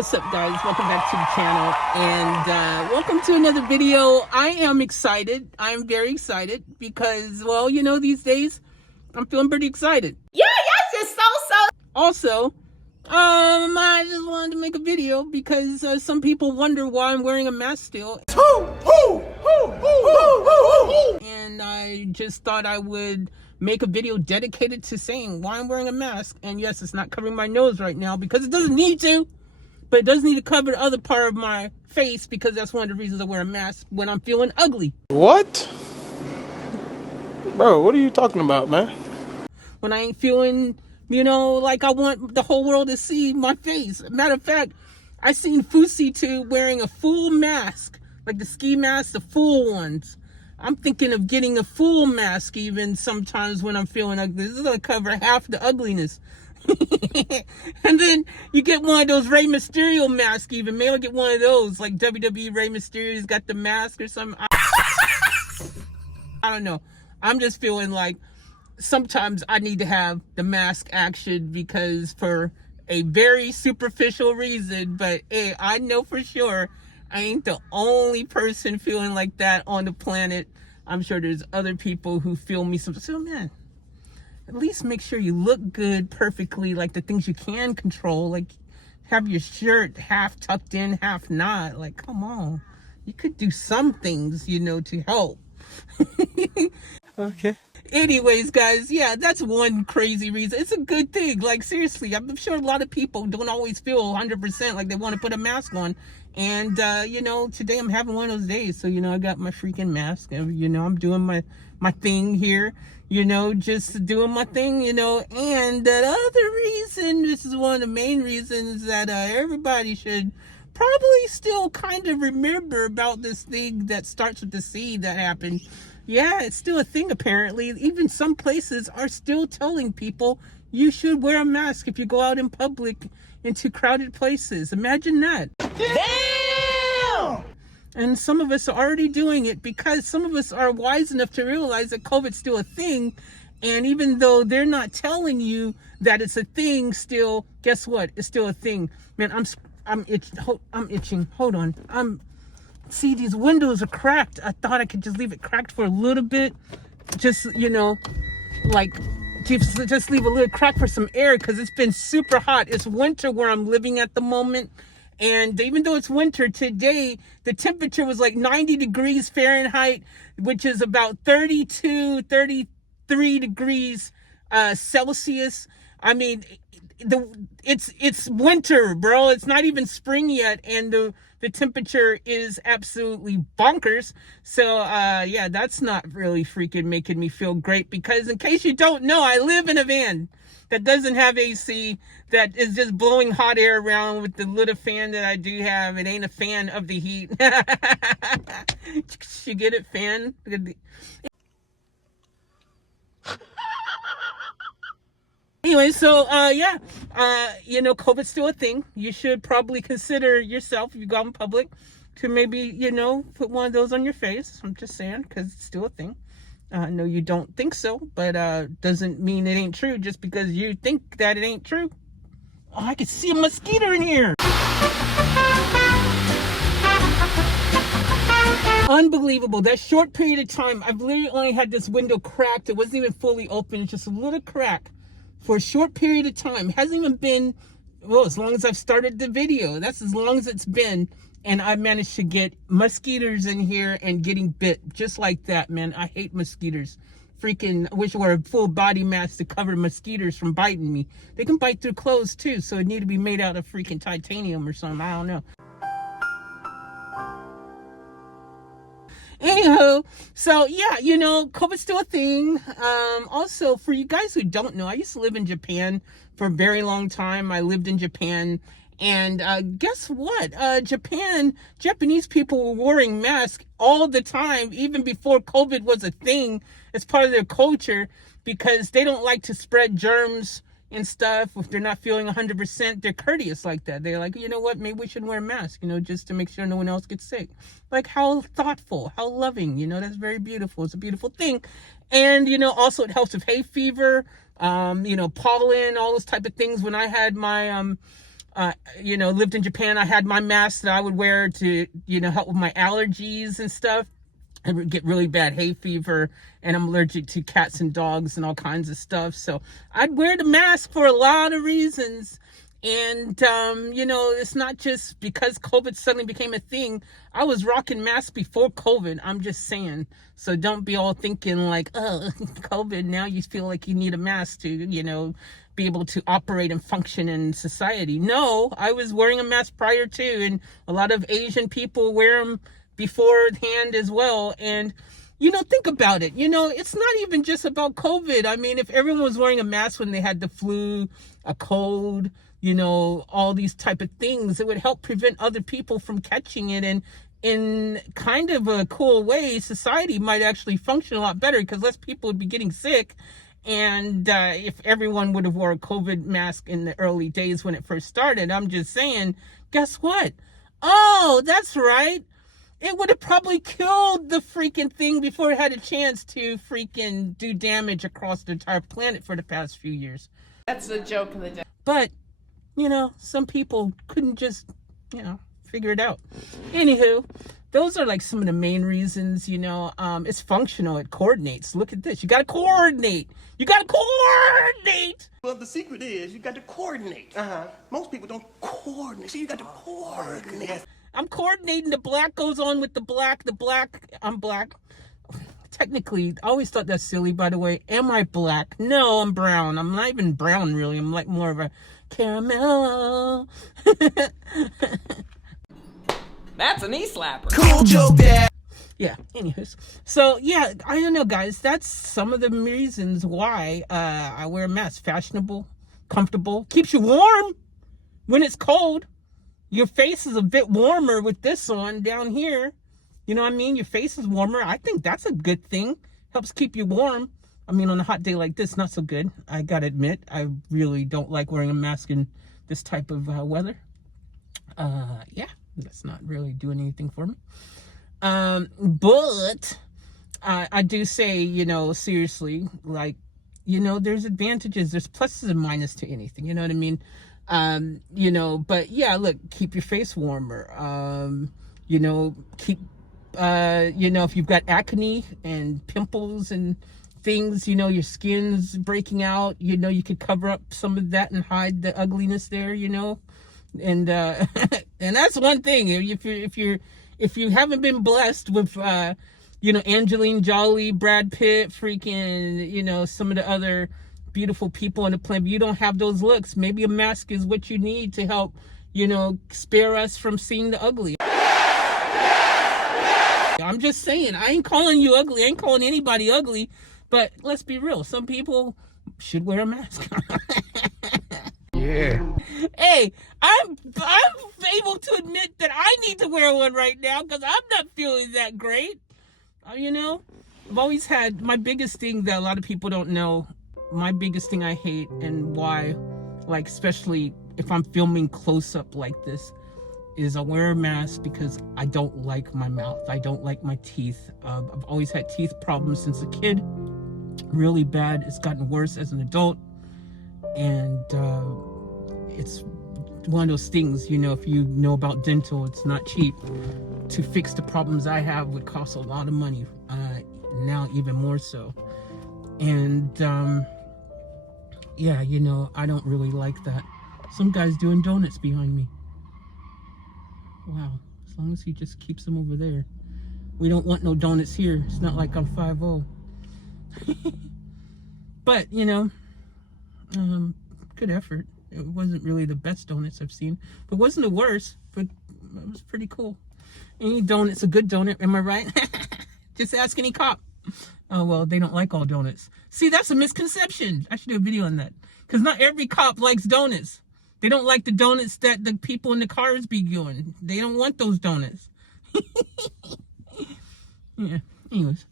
What's up, guys? Welcome back to the channel, and welcome to another video. I am excited. I'm very excited because, well, you know, these days I'm feeling pretty excited. Yeah, y'all just so. Also, I just wanted to make a video because some people wonder why I'm wearing a mask still. And I just thought I would make a video dedicated to saying why I'm wearing a mask. And yes, it's not covering my nose right now because it doesn't need to. But it does need to cover the other part of my face because that's one of the reasons I wear a mask when I'm feeling ugly. What? Bro, what are you talking about, man? When I ain't feeling, you know, like I want the whole world to see my face. Matter of fact, I seen Fusi too wearing a full mask, like the ski mask, the full ones. I'm thinking of getting a full mask even sometimes when I'm feeling ugly. This is gonna cover half the ugliness. And then you get one of those Rey Mysterio masks even. Maybe I'll get one of those, like WWE Rey Mysterio's got the mask or something. I don't know. I'm just feeling like sometimes I need to have the mask action because for a very superficial reason. But hey, I know for sure I ain't the only person feeling like that on the planet. I'm sure there's other people who feel me so man. At least make sure you look good perfectly, like the things you can control, like have your shirt half tucked in, half not. Like, come on. You could do some things, you know, to help. Okay. Anyways, guys, yeah, that's one crazy reason. It's a good thing. Like, seriously, I'm sure a lot of people don't always feel 100% like they want to put a mask on. And, you know, today I'm having one of those days. So, you know, I got my freaking mask. You know, I'm doing my thing here. You know, just doing my thing, you know. And that other reason, this is one of the main reasons that everybody should probably still kind of remember about this thing that starts with the C that happened. Yeah, it's still a thing apparently. Even some places are still telling people you should wear a mask if you go out in public into crowded places. Imagine that. Damn! And some of us are already doing it because some of us are wise enough to realize that COVID's still a thing. And even though they're not telling you that it's a thing still, guess what? It's still a thing. Man, I'm itching. Hold on. See, these windows are cracked. I thought I could just leave it cracked for a little bit. Just, you know, like just leave a little crack for some air because it's been super hot. It's winter where I'm living at the moment. And even though it's winter today, the temperature was like 90 degrees Fahrenheit, which is about 32, 33 degrees Celsius. I mean, it's winter, bro. It's not even spring yet. And the temperature is absolutely bonkers. So, yeah, that's not really freaking making me feel great because in case you don't know, I live in a van that doesn't have AC, that is just blowing hot air around with the little fan that I do have. It ain't a fan of the heat. You get it, fan? Anyway, so, yeah, you know, COVID's still a thing. You should probably consider yourself, if you go out in public, to maybe, you know, put one of those on your face. I'm just saying, because it's still a thing. I know you don't think so, but doesn't mean it ain't true just because you think that it ain't true. Oh, I can see a mosquito in here. Unbelievable. That short period of time, I've literally only had this window cracked. It wasn't even fully open. It's just a little crack for a short period of time. It hasn't even been, well, as long as I've started the video. That's as long as it's been. And I managed to get mosquitoes in here and getting bit just like that, man. I hate mosquitoes. Freaking, I wish I wore a full body mask to cover mosquitoes from biting me. They can bite through clothes too, so it need to be made out of freaking titanium or something. I don't know. Anyhow, so yeah, you know, COVID's still a thing. Also, for you guys who don't know, I used to live in Japan for a very long time. I lived in Japan. And guess what? Japanese people were wearing masks all the time, even before COVID was a thing. It's part of their culture because they don't like to spread germs and stuff. If they're not feeling 100%, they're courteous like that. They're like, you know what? Maybe we should wear a mask, you know, just to make sure no one else gets sick. Like, how thoughtful, how loving, you know, that's very beautiful. It's a beautiful thing. And, you know, also it helps with hay fever, you know, pollen, all those type of things. When I had my, lived in Japan, I had my mask that I would wear to, help with my allergies and stuff. I would get really bad hay fever, and I'm allergic to cats and dogs and all kinds of stuff. So I'd wear the mask for a lot of reasons. And, it's not just because COVID suddenly became a thing. I was rocking masks before COVID. I'm just saying. So don't be all thinking like, oh, COVID, now you feel like you need a mask to, be able to operate and function in society. No, I was wearing a mask prior to, and a lot of Asian people wear them beforehand as well. And think about it, it's not even just about COVID. I mean, if everyone was wearing a mask when they had the flu, a cold, all these type of things, it would help prevent other people from catching it. And in kind of a cool way, society might actually function a lot better because less people would be getting sick. And if everyone would have wore a COVID mask in the early days when it first started, I'm just saying, guess what? Oh, that's right. It would have probably killed the freaking thing before it had a chance to freaking do damage across the entire planet for the past few years. That's the joke of the day. But, some people couldn't just, figure it out. Anywho, those are like some of the main reasons, it's functional. It coordinates. Look at this. You got to coordinate. Well, the secret is you got to coordinate. Most people don't coordinate. So you got to coordinate. I'm coordinating. The black goes on with the black. I'm black. Technically, I always thought that's silly, by the way. Am I black? No, I'm brown. I'm not even brown, really. I'm like more of a caramel. That's a knee slapper. Cool joke, Dad. Yeah, anyways. So, yeah, I don't know, guys. That's some of the reasons why I wear a mask. Fashionable, comfortable, keeps you warm when it's cold. Your face is a bit warmer with this on down here. You know what I mean? Your face is warmer. I think that's a good thing. Helps keep you warm. I mean, on a hot day like this, not so good. I gotta admit, I really don't like wearing a mask in this type of weather. Yeah, that's not really doing anything for me. But I do say, seriously, like, there's advantages. There's pluses and minuses to anything. You know what I mean? But yeah, look, keep your face warmer. Keep, if you've got acne and pimples and things, your skin's breaking out, you could cover up some of that and hide the ugliness there, and, and that's one thing. If you haven't been blessed with, Angelina Jolie, Brad Pitt, freaking, some of the other beautiful people on the planet, you don't have those looks, maybe a mask is what you need to help, spare us from seeing the ugly. I'm just saying, I ain't calling you ugly, I ain't calling anybody ugly, but let's be real, some people should wear a mask. Yeah. Hey, I'm able to admit that I need to wear one right now because I'm not feeling that great. I've always had my biggest thing that a lot of people don't know. My biggest thing I hate, and why, like, especially if I'm filming close up like this, is I wear a mask because I don't like my mouth. I don't like my teeth. I've always had teeth problems since a kid. Really bad. It's gotten worse as an adult. And it's one of those things, if you know about dental, it's not cheap. To fix the problems I have would cost a lot of money. Now even more so. And yeah, I don't really like that. Some guy's doing donuts behind me. Wow, as long as he just keeps them over there. We don't want no donuts here. It's not like I'm 5'0". But, good effort. It wasn't really the best donuts I've seen. But it wasn't the worst, but it was pretty cool. Any donut's a good donut, am I right? Just ask any cop. Oh, well, they don't like all donuts. See, that's a misconception. I should do a video on that. Because not every cop likes donuts. They don't like the donuts that the people in the cars be doing. They don't want those donuts. Yeah, anyways.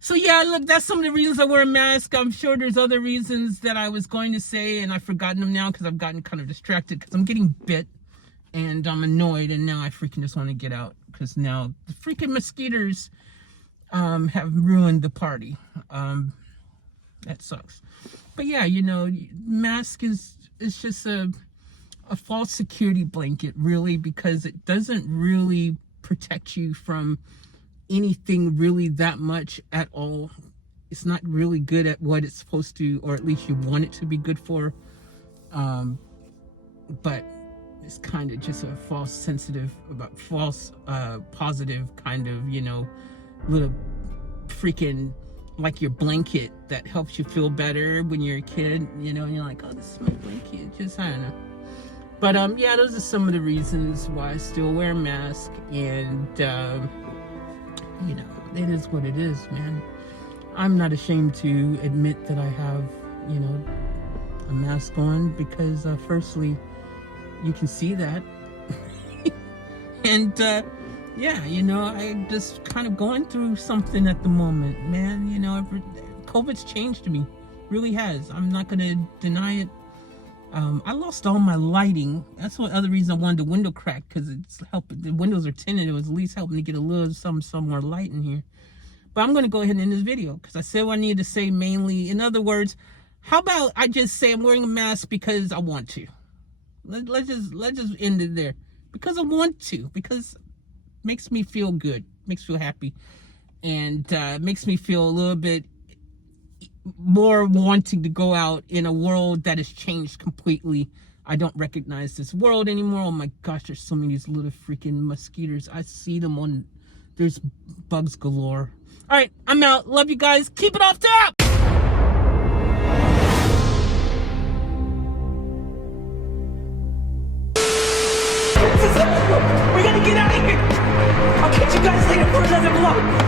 So yeah, look, that's some of the reasons I wear a mask. I'm sure there's other reasons that I was going to say, and I've forgotten them now because I've gotten kind of distracted because I'm getting bit and I'm annoyed, and now I freaking just want to get out because now the freaking mosquitoes have ruined the party. That sucks. But yeah, mask is just a a false security blanket, really, because it doesn't really protect you from anything really that much at all. It's not really good at what it's supposed to, or at least you want it to be good for. But it's kind of just a false positive kind of, little freaking, like your blanket that helps you feel better when you're a kid, and you're like, oh, this is my blanket. Just, I don't know. But yeah, those are some of the reasons why I still wear a mask, and it is what it is, man. I'm not ashamed to admit that I have, a mask on, because firstly, you can see that. And yeah, I just kind of going through something at the moment, man. COVID's changed me, really has. I'm not gonna deny it. I lost all my lighting. That's one other reason I wanted the window cracked, because it's helping. The windows are tinted. It was at least helping to get a little some more light in here. But I'm going to go ahead and end this video, because I said what I needed to say mainly. In other words, how about I just say I'm wearing a mask because I want to? Let's just end it there. Because I want to. Because it makes me feel good. Makes me feel happy. And makes me feel a little bit more wanting to go out in a world that has changed completely. I don't recognize this world anymore. Oh my gosh, there's so many of these little freaking mosquitoes. I see them on, there's bugs galore. All right, I'm out. Love you guys. Keep it off tap. We gotta get out of here. I'll catch you guys later for another vlog.